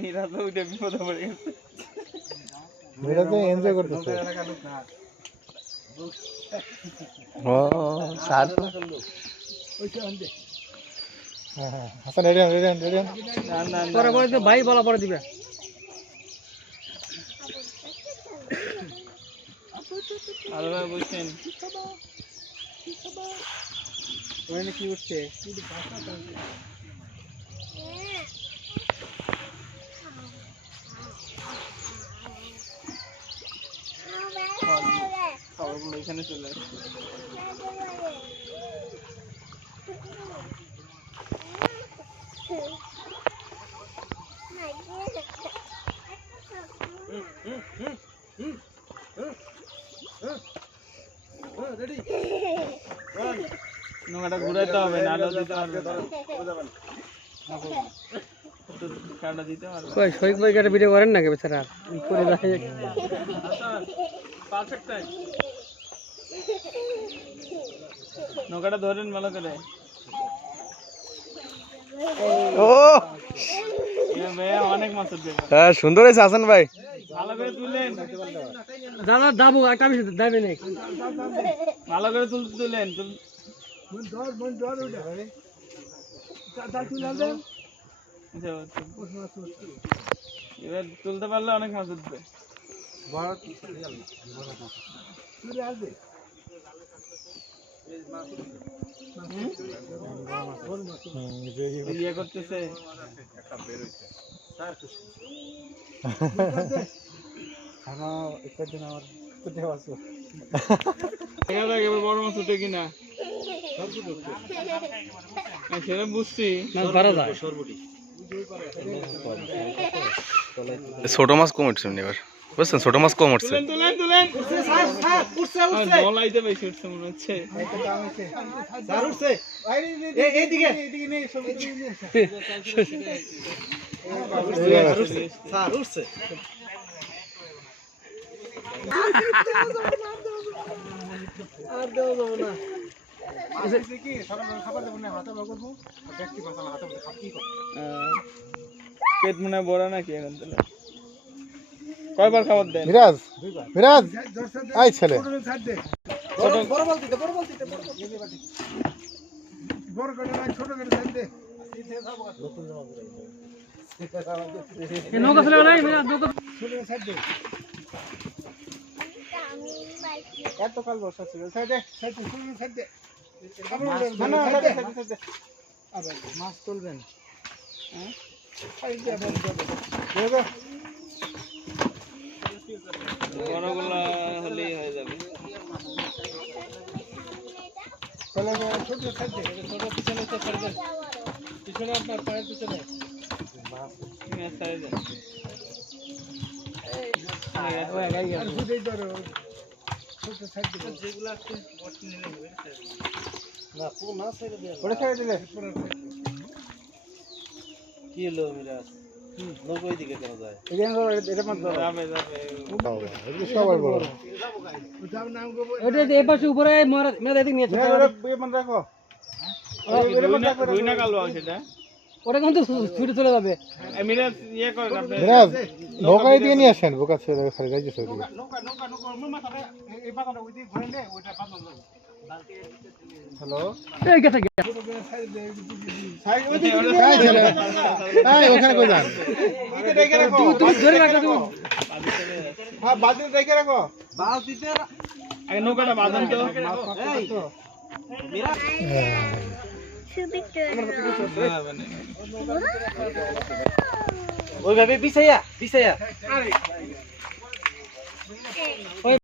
মীরা তো উঠে বিপদে পড়ে গেছে। মীরা তো এনজয় করতেছে। ও স্যার হ্যাঁ হাসান রেডি পরে বলে দিবে ভাই বলা পরে দিবে। আলাদা বলছেন ওখানে কি উঠছে খাবারগুলো এখানে চলে আসছে। নৌকাটা ঘুরাইতে হবে, নাড়া দিতে পারবে না। শহীদ ভাই একটা ভিডিও করেন নাকি বেচারা করে যায় নৌকাটা ধরেন ভালো করে। ও অনেক মাছ হ্যাঁ সুন্দর হয়েছে হাসান ভাই। ভালো করে তুলেন দাদা দাবো একটা দাবে নেই ভালো করে তুলেন এবার তুলতে পারলে অনেক মাছ উঠবে। ইয়ে করতেছে বড় মাছ উঠে কিনা সেটা বুঝছি। ছোট মাছ কম উঠছে এবার বুঝছেন, ছোট মাছ কম উঠছে। জলাইতে বেশি উঠছে মনে হচ্ছে। আর দেওয়া যাবো না পেট মনে বড় নাকি এখন তাহলে কয়বার খাবার দেন? মিরাজ মিরাজ আই ছেলে নৌকা ছিল নাই এত কাল বর্ষা ছিল মাছ তুলবেন বড়গুলা হলেই হয়ে যাবে। ছোট পিছনে পিছনে আপনার পায়ের পিছনে কি হলো মিরাজ নৌকোই দিকে কেন যায়? ওটা কিন্তু ছুটে চলে যাবে। নৌকায় দিয়ে নিয়ে আসেন বোকা ছেলে যাইতেছে। হ্যালো ওখানে কই যান? নৌকাটা বাঁধান তো ওইভাবে পিছাইয়া